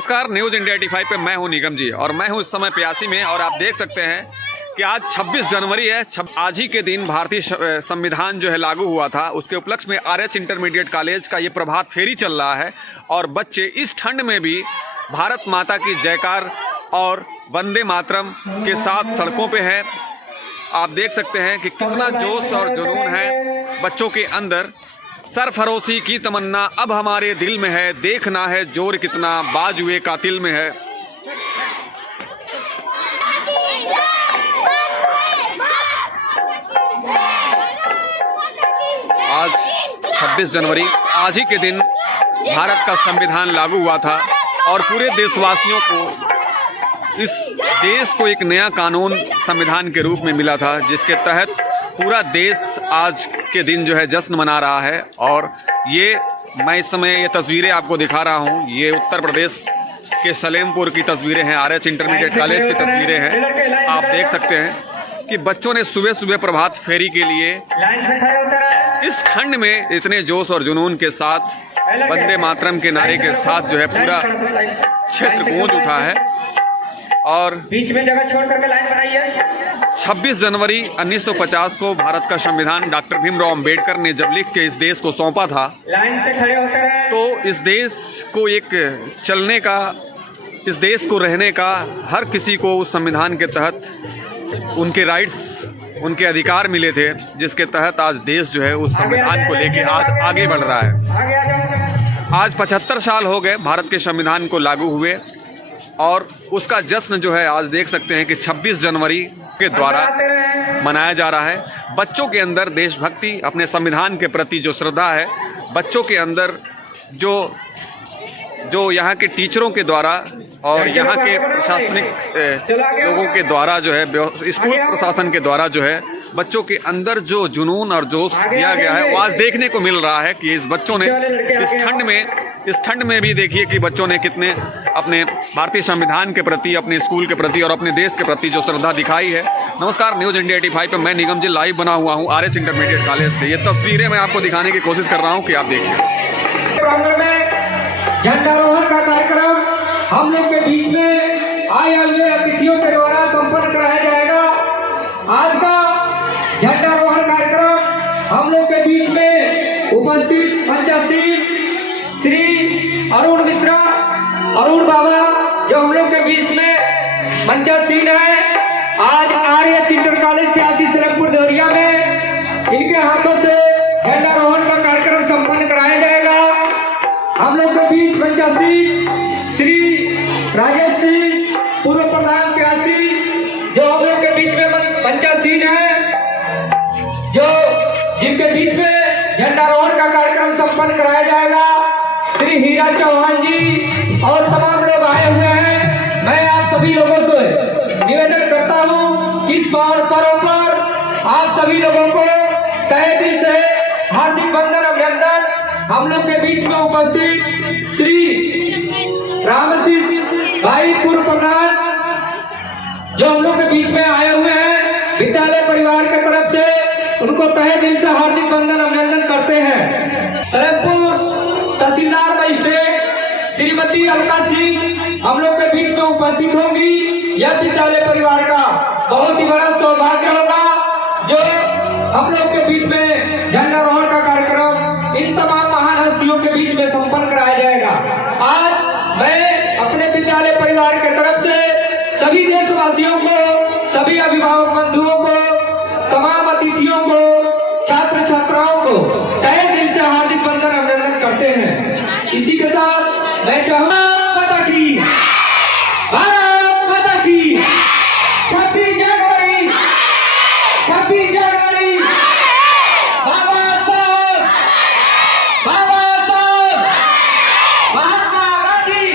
नमस्कार, news India 85 पे मैं हूं निगम जी और मैं हूं इस समय प्यासी में। और आप देख सकते हैं कि आज 26 जनवरी है। आज ही के दिन भारतीय संविधान जो है लागू हुआ था। उसके उपलक्ष्य में आरएच इंटरमीडिएट कॉलेज का ये प्रभात फेरी चल रहा है और बच्चे इस ठंड में भी भारत माता की जयकार और वंदे मातरम के साथ सड़कों पे है। आप देख सकते हैं कि कितना जोश और जुनून है बच्चों के अंदर। सरफरोशी की तमन्ना अब हमारे दिल में है, देखना है जोर कितना बाजुए कातिल में है। आज 26 जनवरी, आज ही के दिन भारत का संविधान लागू हुआ था और पूरे देशवासियों को, इस देश को एक नया कानून संविधान के रूप में मिला था, जिसके तहत पूरा देश आज के दिन जो है जश्न मना रहा है। और ये मैं इस समय ये तस्वीरें आपको दिखा रहा हूँ, ये उत्तर प्रदेश के सलेमपुर की तस्वीरें हैं, आरएच इंटरमीडिएट कॉलेज की तस्वीरें हैं। आप देख सकते हैं कि बच्चों ने सुबह सुबह प्रभात फेरी के लिए इस ठंड में इतने जोश और जुनून के साथ वंदे मातरम के नारे के साथ जो है पूरा क्षेत्र गूंज उठा है। और बीच में जगह छोड़ करके लाइन बनाई है। 26 जनवरी 1950 को भारत का संविधान डॉक्टर भीमराव अंबेडकर ने जब लिख के इस देश को सौंपा था, लाइन से खड़े होते हैं, तो इस देश को एक चलने का, इस देश को रहने का हर किसी को उस संविधान के तहत उनके राइट्स, उनके अधिकार मिले थे, जिसके तहत आज देश जो है उस संविधान को लेके आज आगे बढ़ रहा है। आज 75 साल हो गए भारत के संविधान को लागू हुए और उसका जश्न जो है आज देख सकते हैं कि 26 जनवरी के द्वारा मनाया जा रहा है। बच्चों के अंदर देशभक्ति, अपने संविधान के प्रति जो श्रद्धा है, बच्चों के अंदर जो यहाँ के टीचरों के द्वारा और यहाँ के प्रशासनिक लोगों के द्वारा जो है, स्कूल प्रशासन के द्वारा जो है, बच्चों के अंदर जो जुनून और जोश दिया गया है, वो आज देखने को मिल रहा है कि इस बच्चों ने इस ठंड में भी देखिए कि बच्चों ने कितने अपने भारतीय संविधान के प्रति, अपने स्कूल के प्रति और अपने देश के प्रति जो श्रद्धा दिखाई है। नमस्कार, न्यूज़ इंडिया 85 पे मैं निगम जी लाइव बना हुआ हूँ आरएच इंटरमीडिएट कॉलेज से। ये तस्वीरें मैं आपको दिखाने की कोशिश कर रहा हूँ कि आप देखिए। झंडारोहण का कार्यक्रम हम लोग के बीच में आए हुए अतिथियों के द्वारा संपन्न कराया जाएगा। आज का झंडारोहण कार्यक्रम हम लोग के बीच में उपस्थित पंचासी श्री अरुण मिश्रा, अरुण बाबा, जो हम लोग के बीच में मंचासीन है, आज आरएच इंटर कॉलेज प्यासी सलेमपुर देवरिया में इनके हाथों से झंडारोहण का कार्यक्रम संपन्न कराया जाएगा। हम लोग के बीच पंचासी श्री राजेश सिंह, पूर्व प्रधान प्यासी, जो हम लोग के बीच में पंचासीन है, जो जिनके बीच में झंडारोहण का कार्यक्रम संपन्न कराया जाएगा। श्री हीरा चौहान जी और तमाम लोग आए हुए हैं। मैं आप सभी लोगों से निवेदन करता हूं कि इस पर्व पर आप सभी लोगों को तहे दिल से हार्दिक वंदन, अभिनंदन। हम लोग के बीच में उपस्थित श्री रामशीष भाई, पूर्व प्रधान, जो हम लोग के बीच में आए हुए हैं विद्यालय परिवार की तरफ से, उनको तहे दिल से हार्दिक वंदन, अभिनंदन करते हैं। सलेमपुर तहसीलदार मजिस्ट्रेट श्रीमती अलका सिंह हम लोग के बीच में उपस्थित होंगी। यह विद्यालय परिवार का बहुत ही बड़ा सौभाग्य होगा जो हम लोग के बीच में झंडारोहण का कार्यक्रम इन तमाम महान हस्तियों के बीच में संपन्न कराया जाएगा। आज मैं अपने विद्यालय परिवार की तरफ से सभी देशवासियों को, सभी अभिभावक बंधुओं को, तमाम अतिथियों को, छात्र छात्राओं को तहे दिल से हार्दिक वंदन, अभिनंदन करते हैं। इसी के साथ मैं चाहूंगा माता की, भारत माता की, 26 जनवरी, 26 जनवरी, बाबा साहब, महात्मा गांधी।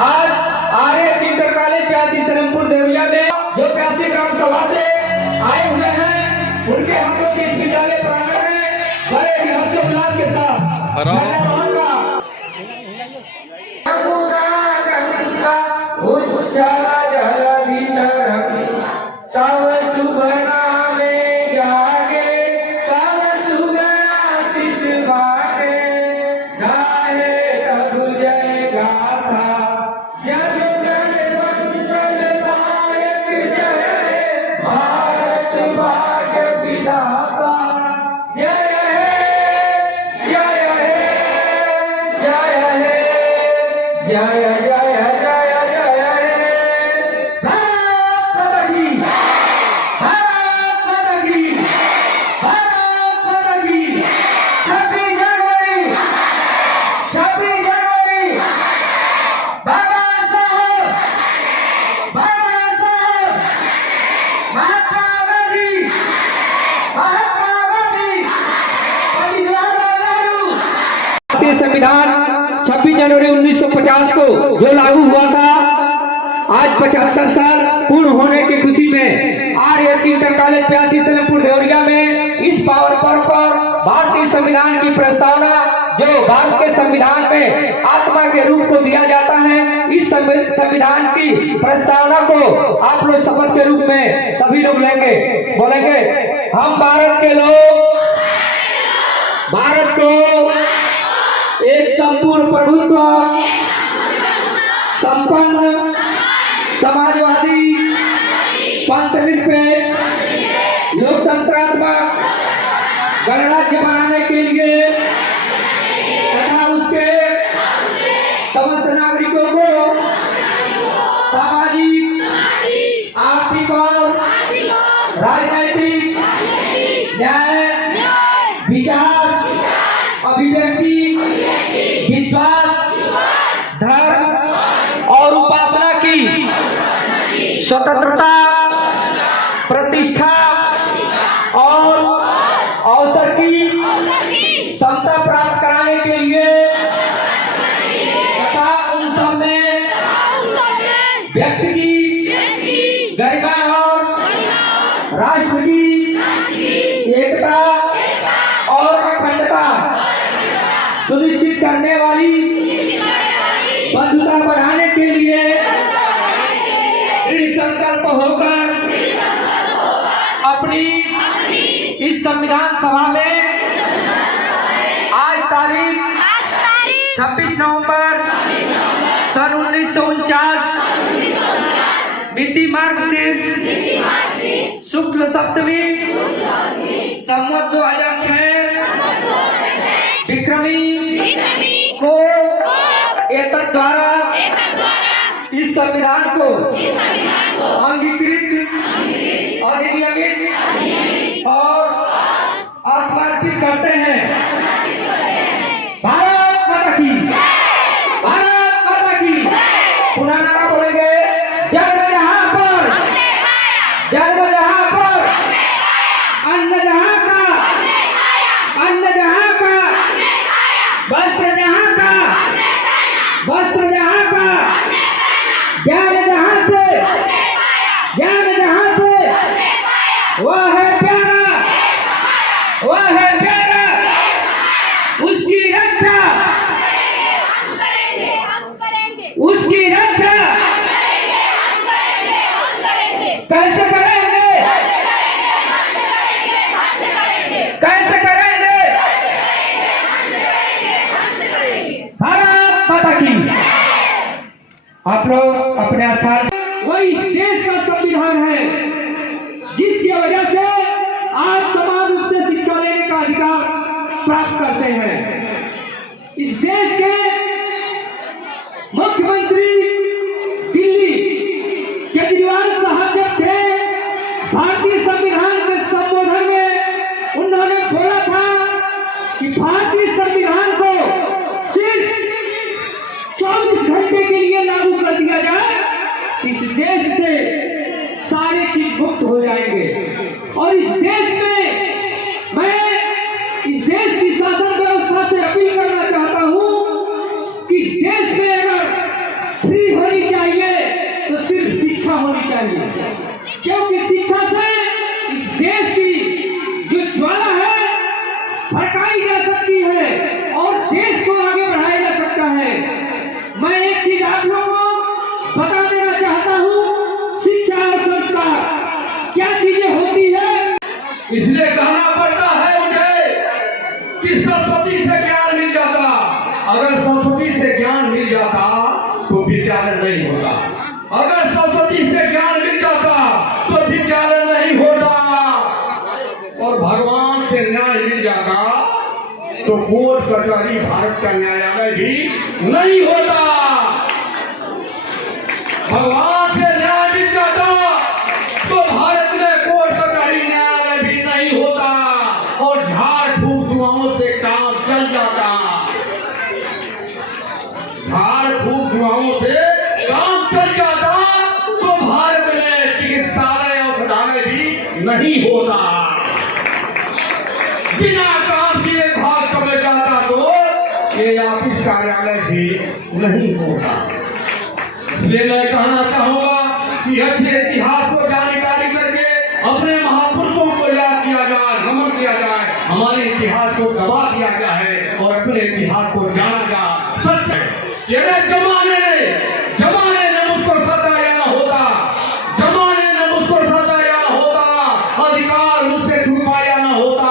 आज आरएच इंटर कॉलेज प्यासी सलेमपुर देवरिया में जो प्यासी ग्राम सभा से आए हुए हैं, उनके हाथों से इस विद्यालय प्रांगण में बड़े ही हर्षोल्लास के साथ जागे, तब सुबह आशीष बाटे। जय जय जय जय भारत माता की, भारत माता की, भारत माता की। 26 जनवरी, 26 जनवरी, बाबा साहब, महात्मा गांधी, महात्मा गांधी, पंडित जवाहरलाल नेहरू। भारतीय संविधान 26 जनवरी 1950 को जो लागू हुआ था, आज 75 साल पूर्ण होने की खुशी में आर्यच इंटर कॉलेज 82 सलेमपुर देवरिया में इस पावन पर्व पर भारतीय संविधान की प्रस्तावना, जो भारत के संविधान में आत्मा के रूप को दिया जाता है, इस संविधान की प्रस्तावना को आप लोग शपथ के रूप में सभी लोग लेंगे, बोलेंगे हम भारत के लोग भारत को एक संपूर्ण प्रभुत्व संपन्न समाजवादी पंथनिरपेक्ष लोकतंत्रात्मक गणराज्य बनाने के लिए तथा उसके समस्त नागरिकों को सामाजिक, आर्थिक और राजनैतिक न्याय, विचार, अभिव्यक्ति, विश्वास, धर्म और उपासना की स्वतंत्रता, प्रतिष्ठा और अवसर की समता प्राप्त कराने के लिए तथा उन सब में व्यक्ति की गरिमा और राष्ट्र की एकता और अखंडता सुनिश्चित करने वाली बंधुता बढ़ाने के लिए दृढ़ संकल्प होकर अपनी इस संविधान सभा में आज तारीख 26 नवंबर सन 1949 मिति मार्गशीर्ष शुक्ल सप्तमी संवत 2006 विक्रमी को एतद द्वारा इस संविधान को अंगीकृत, अधिनियमित और अर्पित करते हैं। भारत माता की, भारत माता की। पुनः नारा बोलेंगे, जन्म जहां पर, जन्म जहां पर, अन्न जहां का, अन्न जहां का, वस्त्र जहां का, वस्त्र जहां का, ज्ञान जहां से, ज्ञान जहां से, वह है प्यारा, वह है प्यारा, उसकी रक्षा, उसकी रक्षा कैसे करेंगे, कैसे करेंगे? भारत माता की। आप लोग अपने स्थान, वो इस देश का संविधान है जिसकी वजह से आज समान रूप से शिक्षा लेने का अधिकार प्राप्त करते हैं। इस देश के मुख्यमंत्री दिल्ली केजरीवाल साहब जब थे, भारतीय संविधान के संबोधन में उन्होंने बोला था कि भारतीय संविधान को सिर्फ 24 घंटे के लिए लागू कर दिया जाए, इस देश से सारे चीज मुक्त हो जाएंगे। और इस देश में मैं इस देश की शासन व्यवस्था से अपील करना चाहता हूं कि इस देश में अगर फ्री होनी चाहिए तो सिर्फ शिक्षा होनी चाहिए, क्योंकि शिक्षा से इस देश की जो ज्वाला है भड़काई जा सकती है और देश को आगे बढ़ाया जा सकता है। मैं एक चीज आप लोगों को बता देना चाहता हूं, शिक्षा और संस्कार क्या चीजें होती है। इसलिए कहना पड़ता है मुझे कि सरस्वती से ज्ञान मिल जाता, अगर सरस्वती से ज्ञान मिल जाता तो विद्यालय नहीं होता, अगर सरस्वती से ज्ञान मिल जाता तो विद्यालय नहीं होता, और भगवान से न्याय मिल जाता तो कोर्ट कचहरी भारत का न्यायालय भी नहीं होता। नहीं होता। बिना काम किए भाग चले जाता तो ये ऑफिस कार्यालय भी नहीं होता। इसलिए मैं कहना चाहूंगा कि अच्छे इतिहास को जानकारी करके अपने महापुरुषों को याद किया जाए, नमन किया जाए, हमारे इतिहास को दबा दिया गया है और अपने इतिहास को जाना जाए। सच है कि जमाने ने मुझको सताया न होता, जमाने ने मुझको सताया न होता, अधिकार मुझसे छुपाया न होता।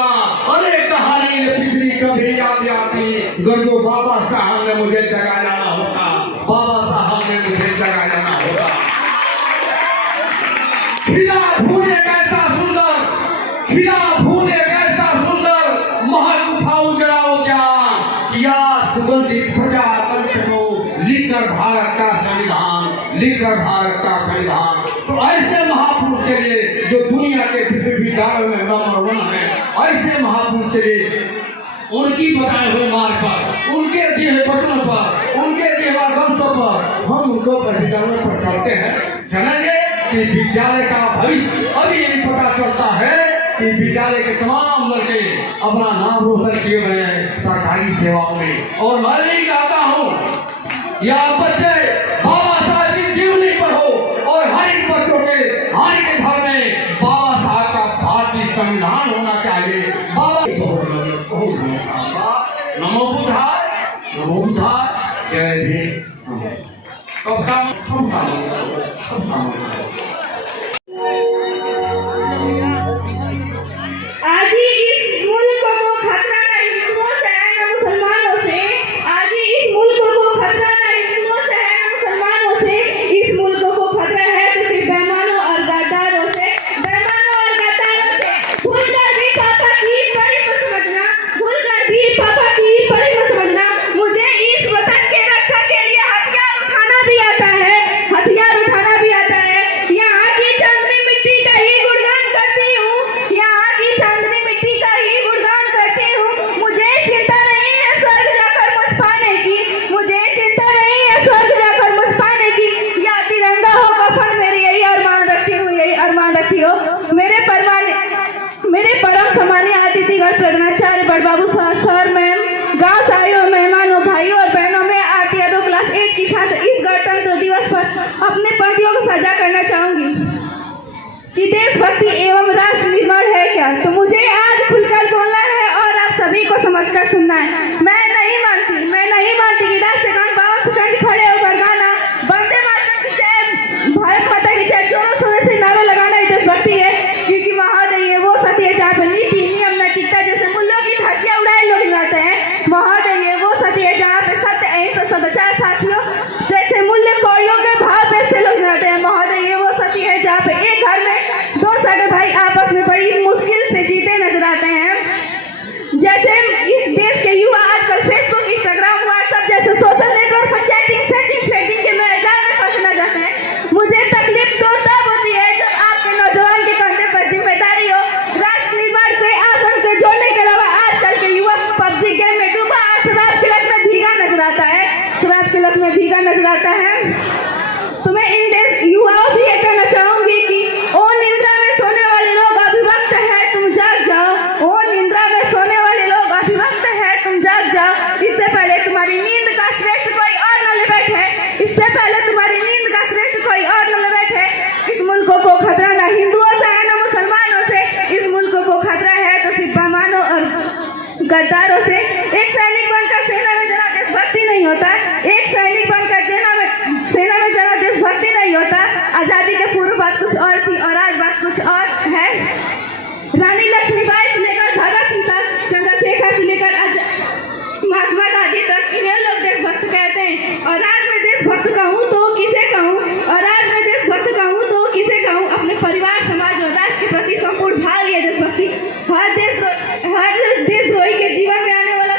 अरे कहानी ने पिछली कभी याद आती, अगर जो बाबा साहब ने मुझे जगाया न होता, बाबा साहब ने मुझे जगाया न होता। खिला फूल एक ऐसा सुंदर, खिला फूल एक ऐसा सुंदर, महल उठा उजड़ाओ क्या, किया सुगंधित ध्वजा कंठ को, लिखकर भारत का संविधान, लिखकर भारत का संविधान। तो ऐसे महापुरुष के लिए जो दुनिया के विश्वविद्यालयों में नंबर 1 है, ऐसे महापुरुष के लिए उनकी बताए हुए मार्ग पर, उनके दिए हुए वचनों पर, उनके दिए हुए वंशों पर हम उनको विद्यालय पर चलते हैं। चलेंगे कि विद्यालय का भविष्य अभी ये पता चलता है कि विद्यालय के तमाम लड़के अपना नाम रोशन किए हुए हैं सरकारी सेवाओं में। और मैं नहीं कहता हूँ या बच्चे बाबा साहब की जीवनी पढ़ो और हर एक बच्चों के हर एक घर में बाबा साहब का भारतीय संविधान होना चाहिए। बाबा नमो बुद्धाय, नमो बुद्धाय, जय भीम। सबका आज ही इस मुल्क को खतरा न हिंदुओं से है न मुसलमानों से, आज ही इस मुल्क को खतरा न हिंदुओं से है न मुसलमानों से, इस मुल्क को खतरा है तो सिर्फ बेईमानों और गद्दारों से, बेईमानों और गद्दारों से। भूलकर भी पापा की बड़ी मत समझना, भूलकर भी पापा की बड़ी मत समझना। मुझे इस वतन के रक्षा के लिए हथियार उठाना भी आता है, हथियार उठाना भी आता है। यहाँ की चांदनी मिट्टी का ही गुणगान करती हूँ, यहाँ की चांदनी मिट्टी का ही गुणगान करती हूँ। मुझे चिंता नहीं है स्वर्ग जाकर मुझ पाने की, मुझे चिंता नहीं है स्वर्ग जाकर मुझ पाने की। या तिरंगा हो कफन, मेरी यही अरमान रखती हूँ, यही अरमान रखती हो। मेरे परम सम्मानीय अतिथिगण, प्रधानाचार्य बड़बाबू सर, मैम, गाँव साथियों, मेहमानों, भाइयों और बहनों, में आती है 2 क्लास 8 की छात्र इस गणतंत्र दिवस पर अपने पंक्तियों को साझा करना चाहूंगी कि देशभक्ति एवं राष्ट्र निर्माण है क्या। तो मुझे आज खुलकर बोलना है और आप सभी को समझकर सुनना है। मैं नहीं मानती कि राष्ट्रगान 52 सेकंड खड़े होकर गाना, वंदे मातरम की जय, भारत माता की जय, जोरों शोरों से नारा लगाना ही देशभक्ति है। क्योंकि महोदय ये वो सत्य है जहाँ पर नीति नियम नैतिकता जैसे मूल्यों की धज्जियां उड़ाए लोग जाते हैं। महोदय ये वो सत्य है जहाँ पे सत्य, अहिंसा, सदाचार, साथियों जैसे मूल्य कौड़ियों के भाव बेचते लोग जाते हैं। महोदय ये वो सत्य है जहाँ पे एक घर में 2 सगे भाई आपस में बड़ी मुश्किल से जीते नजर आते हैं। जैसे इस देश के युवा आजकल फेसबुक, इंस्टाग्राम, व्हाट्सएप जैसे सोशल नेटवर्क पर चैटिंग, सेटिंग, फ्लर्टिंग के जाल में फंसना चाहते हैं। मुझे तकलीफ तो तब होती है जब आपके नौजवान के कंधे पर जिम्मेदारी हो। राष्ट्र निर्माण के आसन को जोड़ने के अलावा आजकल के युवक पबजी गेम में डूबा और शराब की लत में भीगा नजर आता है, शराब की लत में भीगा नजर आता है। तो मैं इन देश युवाओं से ये कहना चाहूंगी कि ओ निंद्रा में सोने वाले लोग अभिभक्त है, तुम जाग जाओ। ओ निंद्रा में सोने वाले लोग अभिभक्त है, तुम जाग जाओ। इससे पहले तुम्हारी नींद का श्रेष्ठ कोई और न ले बैठे, इससे पहले तुम्हारी नींद का श्रेष्ठ कोई और न ले बैठे। इस मुल्क को खतरा न हिंदुओं से है न मुसलमानों से, इस मुल्क को खतरा है तो सिर्फ बेईमानों और गद्दारों से। एक सैनिक बनकर सेना में जरा देशभक्ति नहीं होता, एक सैनिक बनकर सेना में जरा देशभक्ति नहीं होता। आजादी के पूर्व बात कुछ और थी और आज बात कुछ और है। रानी लक्ष्मीबाई से लेकर भगत सिंह तक, चंद्रशेखर से लेकर महात्मा गांधी तक, इन्हें लोग देशभक्त कहते हैं। और आज मैं देशभक्त कहूँ तो किसे कहूँ, और आज मैं देशभक्त कहूँ तो किसे कहूँ। अपने परिवार, समाज और राष्ट्र के प्रति संपूर्ण भाव ये देशभक्ति हर देशद्रोही के जीवन में आने वाला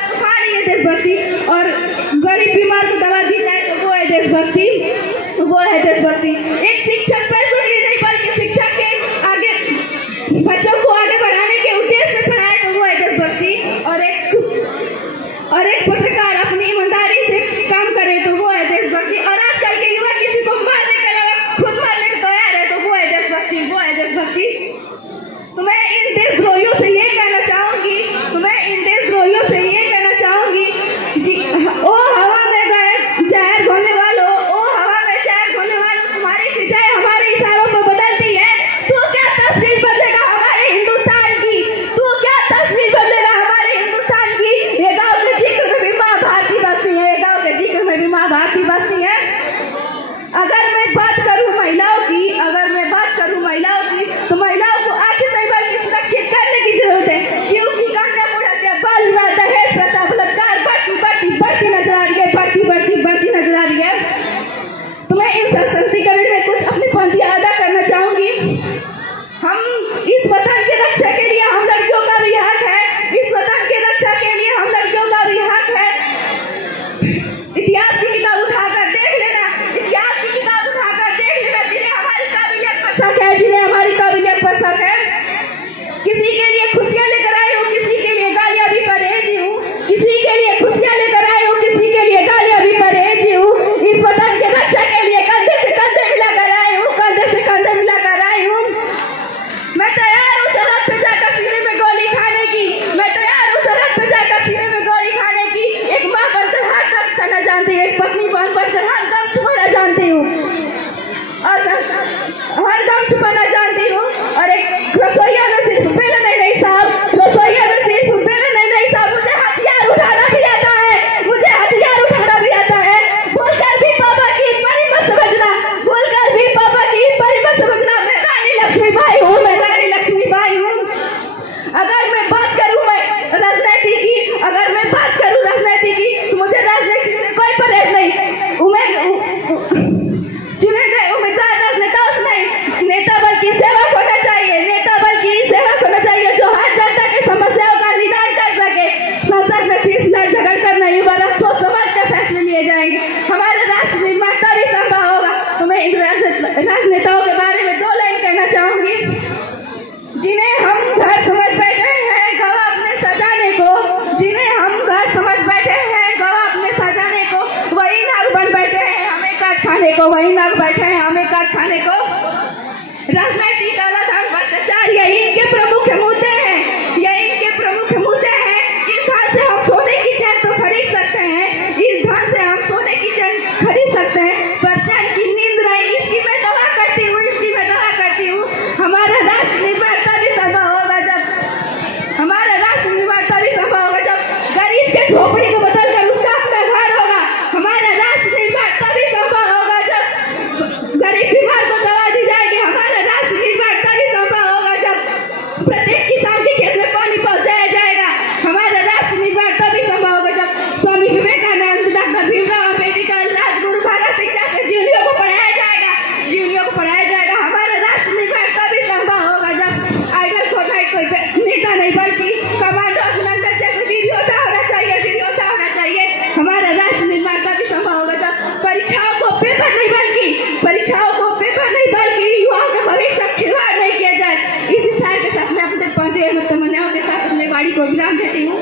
कारखाने को, वही लोग बैठे हैं हमें कारखाने को। राजनीतिक कालाधन भ्रष्टाचार यही इनके प्रमुख मुद्दे हैं, यही इनके प्रमुख मुद्दे हैं। इस धन से हम सोने की चैन तो खरीद सकते हैं, इस धन से हम सोने की चैन खरीद सकते हैं, पर चैन की नींद नहीं। इसकी मैं दवा करती हूँ, इसकी मैं दवा करती हूँ। हमारा राष्ट्र निर्भरता भी संभव होगा जब, हमारा राष्ट्र निर्भरता भी संभव होगा जब गरीब के झोपड़ी को बदलकर उसका अपना घर होगा। हमारा राष्ट्र निर्भरता भी संभव होगा जब गरीब बीमार को दवा दी जाएगी। हमारा राष्ट्र निर्भरता भी संभव होगा जब प्रत्येक किसान के खेत में पानी पहुंचाया जाएगा। हमारा राष्ट्र निर्भरता भी संभव होगा जब स्वामी विवेकानंद, डॉक्टर भीमराव अम्बेडकर, राजगुरु भारत शिक्षा से जीवनियों को पढ़ाया जाएगा, जीवनियों को पढ़ाया जाएगा। हमारा राष्ट्र निर्भरता भी संभव होगा जब आइडल को कोई नेता नहीं बल्कि कमांडो अभिनंदन जैसे वीर योद्धा होना चाहिए, वीर योद्धा होना चाहिए। हमारा राष्ट्र निर्भरता भी संभव होगा जब परीक्षाओं को पेपर नहीं बल्कि परीक्षाओं को पेपर नहीं बल्कि युवाओं के भविष्य से खिलवाड़ नहीं किया जाए। इसी शायर के साथ मैं अपने पौधे तमन्नाओं के साथ अपने वाणी को विराम देती हूँ।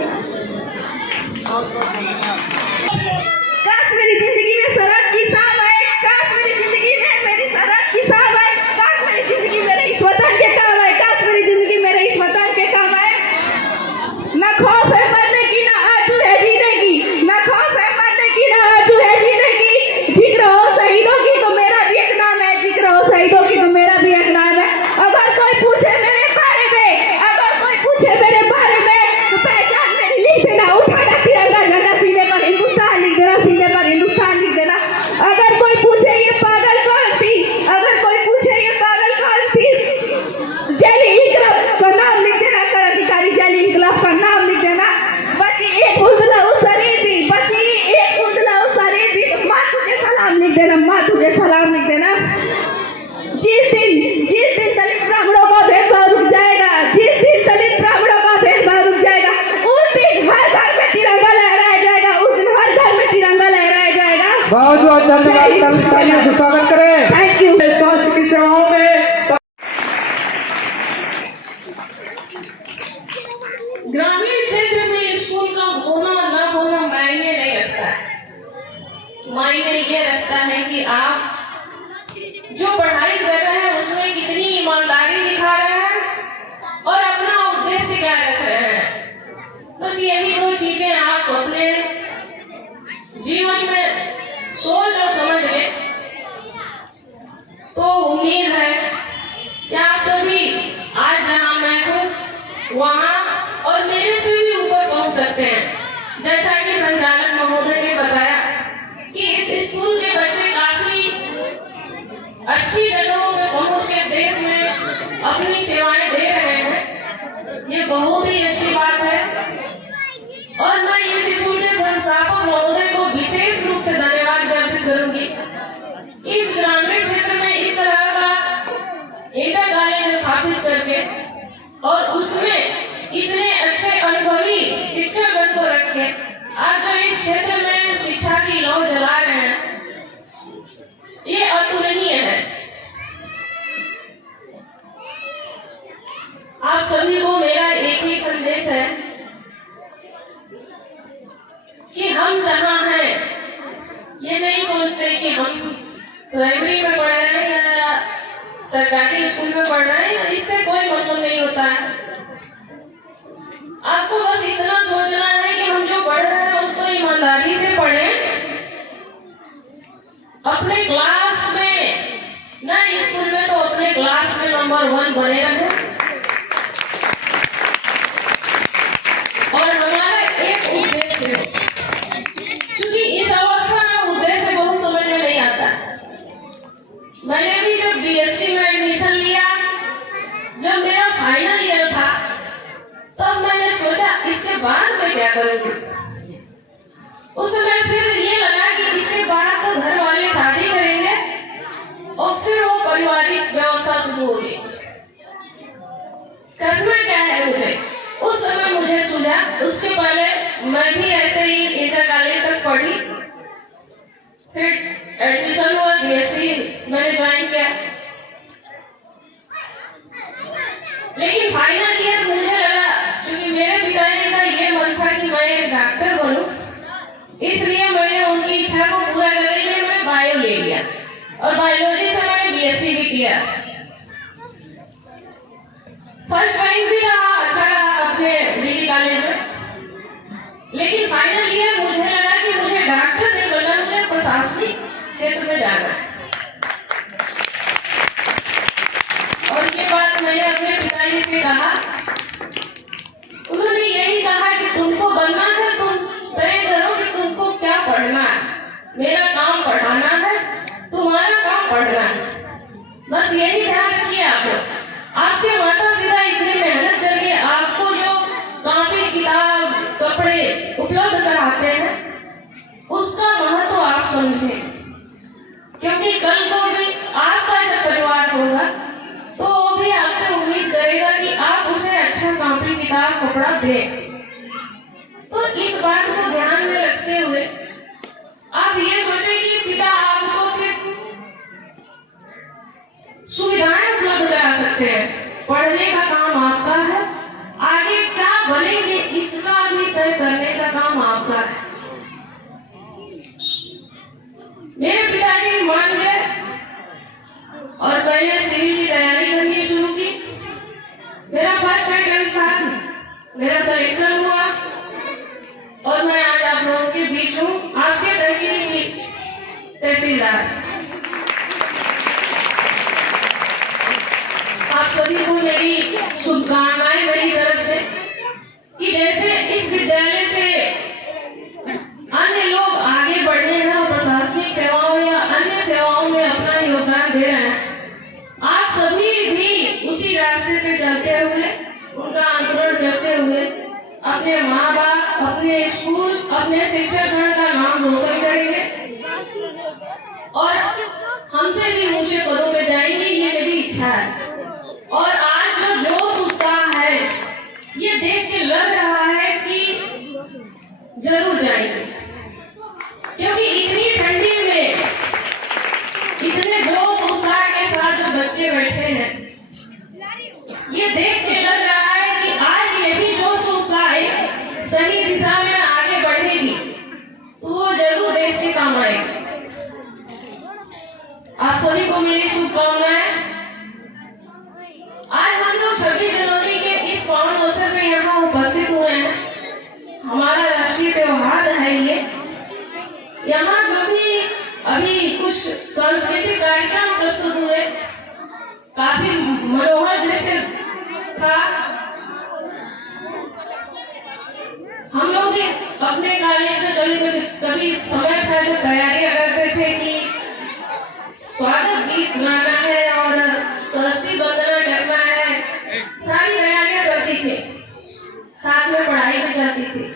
काश मेरी जिंदगी में सड़क की शाम आए, काश मेरी जिंदगी में मेरी सड़क की शाम आए, काश मेरी जिंदगी मेरे इस वतन के काम आए, काश मेरी जिंदगी मेरे इस वतन के काम आए। न खौफ है मरने की, न आरज़ू है जीने की, न खौफ है मरने की, न आरज़ू है जीने की। जिक्र हो शहीदों की तो मेरा भी एक नाम है, जिक्र हो शहीदों की तो मेरा भी एक नाम है। अगर कोई पूछे मेरे बारे में, अगर कोई पूछे मेरे बारे में, तो पहचान मेरी लिख देना, उठाना तिरंगा झंडा, सीने पर हिंदुस्तान लिख देना, सीने पर हिंदुस्तान लिख देना। अगर कोई पूछे ये पागल कौन थी, अगर कोई पूछे ये पागल कौन थी, जैली इंकलाब का नाम लिख देना, क्रांतिकारी जैली इंकलाब का नाम लिख देना। बची एक उजला उस शरीर भी, बची एक उजला उस शरीर भी, तो माँ तुझे सलाम लिख देना, माँ तुझे सलाम लिख देना। जिस दिन दलित ब्राह्मणों का भेदभाव रुक जाएगा, जिस दिन दलित ब्राह्मणों का भेदभाव रुक जाएगा, उस दिन हर घर में तिरंगा लहराया जाएगा, उस दिन हर घर में तिरंगा लहराया जाएगा। बहुत बहुत धन्यवाद, तालियों से स्वागत करें। Thank you. स्वास्थ्य की सेवाओं में ग्रामीण क्षेत्र में स्कूल का होना ना होना मायने नहीं रखता है। मायने ये रखता है कि आप जो पढ़ाई कर रहे हैं उसमें कितनी ईमानदारी दिखा रहे हैं और अपना उद्देश्य क्या रख रहे हैं। बस यही दो चीजें आप अपने जीवन में सोच और समझ ले तो उम्मीद है कि आप सभी आज जहां मैं हूँ वहां और मेरे से भी ऊपर पहुंच सकते हैं। जैसा कि संचालक महोदय ने बताया कि इस स्कूल के बच्चे काफी अच्छी जगहों में पहुंच के देश में अपनी सेवाएं दे रहे हैं, ये बहुत ही अच्छी बात है। और मैं इस स्कूल के संस्थापक महोदय को विशेष रूप से धन्यवाद ज्ञापित करूंगी। इस ग्रामीण क्षेत्र में इस तरह का इंटर कॉलेज स्थापित करके और उसमें इतने अच्छे अनुभवी शिक्षकगण को रख के आज जो इस क्षेत्र में शिक्षा की लौ जला रहे हैं, ये अतुलनीय है। आप सभी को मेरा एक ही संदेश है कि हम जहाँ हैं ये नहीं सोचते कि हम प्राइमरी में पढ़ रहे हैं या सरकारी स्कूल में पढ़ रहे हैं, इससे कोई मतलब नहीं होता है। आपको बस इतना सोचना है कि हम जो पढ़ रहे हैं उसको ईमानदारी से पढ़ें, अपने क्लास में ना स्कूल में तो अपने क्लास में नंबर 1 बने रहें। और हमारा एक उद्देश्य है, क्योंकि इस अवस्था में उद्देश्य बहुत समझ में नहीं आता। मैंने भी जब बीएससी में एडमिशन लिया, जब मेरा फाइनल ईयर था, तब मैंने सोचा इसके बाद मैं क्या करूंगी। उस समय फिर ये लगा कि इसके बाद तो घर वाले शादी करेंगे और फिर वो पारिवारिक व्यवस्था शुरू होगी। करना क्या है मुझे, उस समय मुझे सूझा। उसके पहले मैं भी ऐसे ही इंटर कॉलेज तक पढ़ी, फिर एडमिशन हुआ, बीएससी मैंने ज्वाइन किया। लेकिन फाइनल ईयर मुझे लगा, क्योंकि मेरे पिताजी का ये मन था कि मैं एक डॉक्टर बनूं, इसलिए मैंने उनकी इच्छा को पूरा करने के लिए मैं बायो ले लिया। क्योंकि कल को भी आपका जब परिवार होगा तो वो भी आपसे उम्मीद करेगा कि आप उसे अच्छा कॉपी किताब कपड़ा दें। तो इस बात को ध्यान में रखते हुए आप ये सोचें कि पिता आपको सिर्फ सुविधाएं उपलब्ध करा सकते हैं, पढ़ने का काम आपका है, आगे क्या बनेंगे इसका भी तय करने का काम आपका है। मेरे पिताजी भी मान गए और मैंने सिविल की तैयारी करनी शुरू की। मेरा फर्स्ट अटेम्प्ट था, मेरा सिलेक्शन हुआ और मैं आज आप लोगों के बीच हूँ, आपके तहसील की तहसीलदार। आप सभी को मेरी शुभकामनाएं मेरी तरफ से कि जैसे इस विद्यालय से अन्य लोग आगे बढ़े हैं और प्रशासनिक सेवाओं या अन्य सेवाओं में अपना योगदान दे रहे हैं, आप सभी भी उसी रास्ते पे चलते हुए उनका अनुकरण करते हुए अपने माँ बाप, अपने स्कूल, अपने शिक्षकगण का नाम रोशन करेंगे और हमसे भी ऊंचे पदों पे जाएंगे, ये मेरी इच्छा है। और आज जो जोश उत्साह है ये देख के लग रहा है कि जरूर जाएंगे, क्योंकि इतनी ठंडी में इतने जोश उत्साह के साथ जो बच्चे बैठे हैं ये देख के लग रहा है कि आज यही जोश उत्साह सही दिशा में आगे बढ़ेगी तो वो जरूर देश के काम आएगी। आप सभी को मेरी शुभकामनाएं। आज हम लोग 26 जनवरी के इस पावन अवसर में यहाँ उपस्थित हुए हैं। हमारा राष्ट्रीय त्योहार है ये। यहाँ जो भी अभी कुछ सांस्कृतिक कार्यक्रम प्रस्तुत हुए, काफी मनोहर दृश्य था। हम लोग भी अपने कॉलेज में कभी समय था जो तैयारियां करते थे कि स्वागत गीत गाना है और सरस्वती वंदना करना है, सारी तैयारियां चलती थी, साथ में पढ़ाई भी चलती थी।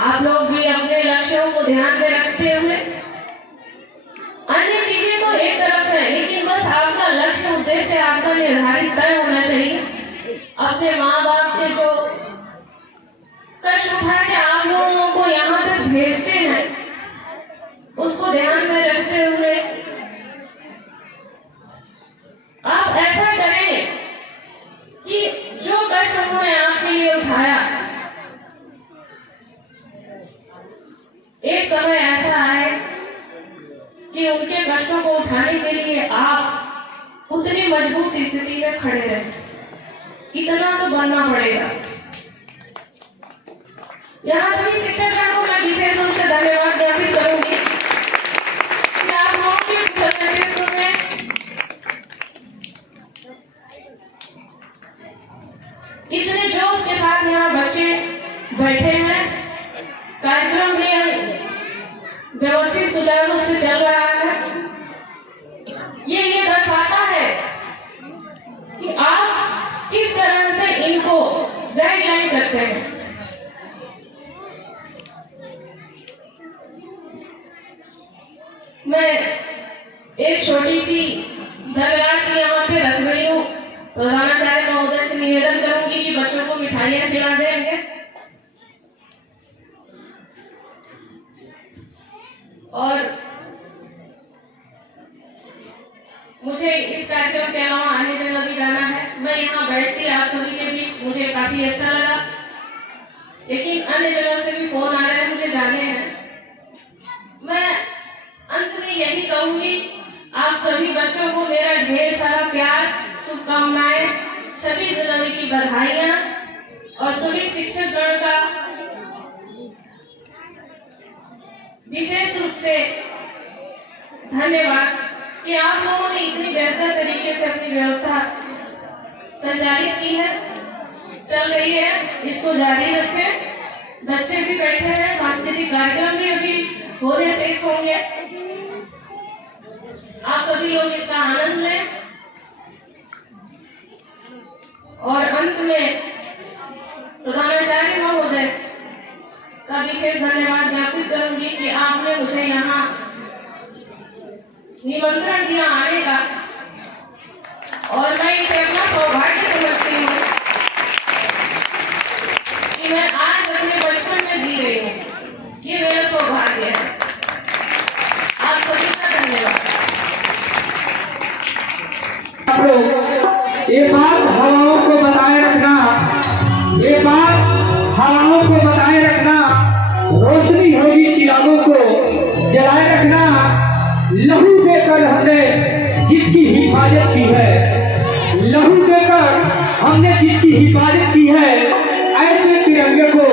आप लोग भी अपने लक्ष्यों को ध्यान में रखते हुए अन्य चीजें तो एक तरफ है, लेकिन बस आपका लक्ष्य उद्देश्य आपका निर्धारित तय होना चाहिए। अपने माँ बाप के जो कष्ट उठा के आप लोगों को यहाँ तक भेजते हैं उसको ध्यान में रखते हुए आप ऐसा करें कि जो कष्ट उन्होंने आपके लिए उठाया, एक समय ऐसा आए कि उनके कष्टों को उठाने के लिए आप उतनी मजबूत स्थिति में खड़े रहें। इतना तो बनना पड़ेगा। यहाँ सभी शिक्षकों को मैं विशेष रूप से धन्यवाद ज्ञापित करूंगी कि आप लोगों के नेतृत्व में इतने जोश के साथ यहाँ बच्चे बैठे हैं। कार्यक्रम भी व्यवस्थित सुचारू रूप से चल रहा है। ये दर्शाता है कि आप किस तरह से इनको गाइडलाइन करते हैं। मैं एक छोटी सी दरगाह यहाँ पे रख रही हूँ। प्रधानाचार्य महोदय से निवेदन करूंगी कि बच्चों को मिठाइयाँ खिला देंगे और मुझे इस कार्यक्रम के अलावा अन्य जगह भी जाना है। मैं यहाँ बैठती आप सभी के बीच मुझे काफी अच्छा लगा, लेकिन अन्य जगह से भी फोन आ रहे हैं, मुझे जाने हैं। मैं अंत में यही कहूंगी, आप सभी बच्चों को मेरा ढेर सारा प्यार, शुभकामनाएं, 26 जनवरी की बधाइयां और सभी शिक्षक गण का विशेष रूप से धन्यवाद कि आप लोगों ने इतनी बेहतर तरीके से अपनी व्यवस्था संचालित की है, चल रही है, इसको जारी रखें। बच्चे भी बैठे हैं, सांस्कृतिक कार्यक्रम भी अभी होने शेष होंगे। आप सभी लोग इसका आनंद लें और अंत में प्रधानाचार्य महोदय का विशेष धन्यवाद ज्ञापित करूंगी कि आपने मुझे यहाँ निमंत्रण दिया आने का, और मैं इसे अपना सौभाग्य समझती हूँ कि मैं आज अपने बचपन में जी रही हूँ। ये मेरा सौभाग्य है। आप सभी का धन्यवाद। आप लोग ये बात हवाओं को बताए रखना, ये बात हवाओं को बताए रखना, रोशनी होगी चिरागों को जलाए रखना। लहू देकर हमने जिसकी हिफाजत की है, लहू देकर हमने जिसकी हिफाजत की है, ऐसे तिरंगे को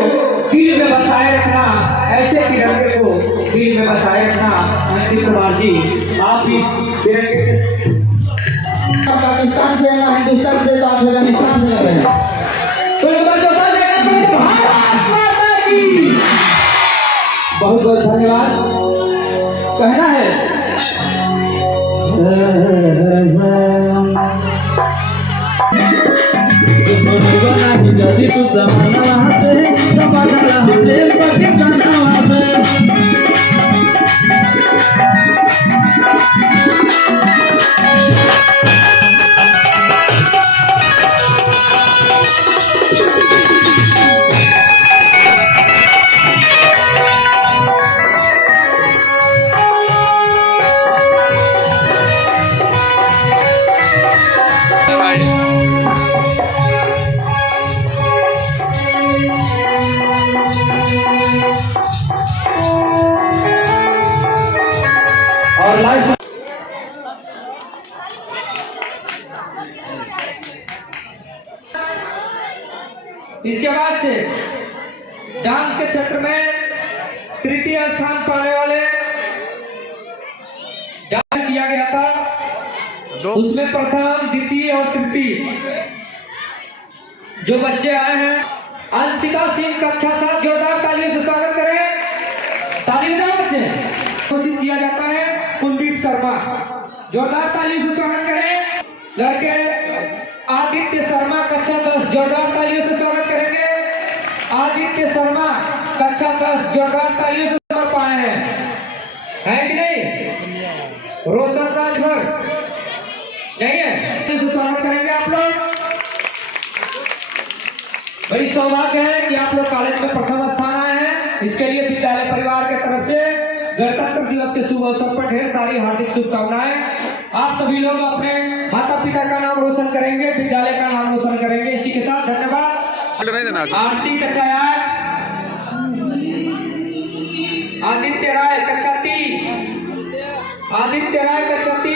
दिल में बसाए रखना, ऐसे तिरंगे को दिल में बसाए रखना। अंकित कुमार जी, आप इस तिरंगे पाकिस्तान से ना हिंदुस्तान से तो अफगानिस्तान से लगे तो भारत माता की बहुत बहुत धन्यवाद कहना है। और लाइफ इसके बाद से डांस के क्षेत्र में तृतीय स्थान पाने वाले डांस किया गया था, उसमें प्रथम, द्वितीय और तृतीय जो बच्चे आए हैं। अंशिका सिंह कक्षा 7, जोरदार तालियों से स्वागत करें। ताली बजाओ बच्चे। घोषित किया जाता है कुलदीप शर्मा, जोरदार तालियों से स्वागत करें। लड़के आदित्य शर्मा कक्षा 10, जोरदार तालियों से स्वागत करेंगे। आदित्य शर्मा कक्षा 10, जोरदार तालियों से नंबर पाए हैं, है कि नहीं? रोशन राजभर नहीं है, इसे स्वागत करेंगे आप लोग। बड़ी सौभाग्य है कि आप लोग कॉलेज में प्रथम स्थान आए हैं। इसके लिए विद्यालय परिवार के तरफ से गणतंत्र दिवस के शुभ अवसर पर ढेर सारी हार्दिक शुभकामनाएं। आप सभी लोग अपने माता पिता का नाम रोशन करेंगे, विद्यालय का नाम रोशन करेंगे। इसी के साथ धन्यवाद। आरती कक्षा 8, आदित्य राय कक्षा 3, आदित्य राय कक्षा 3।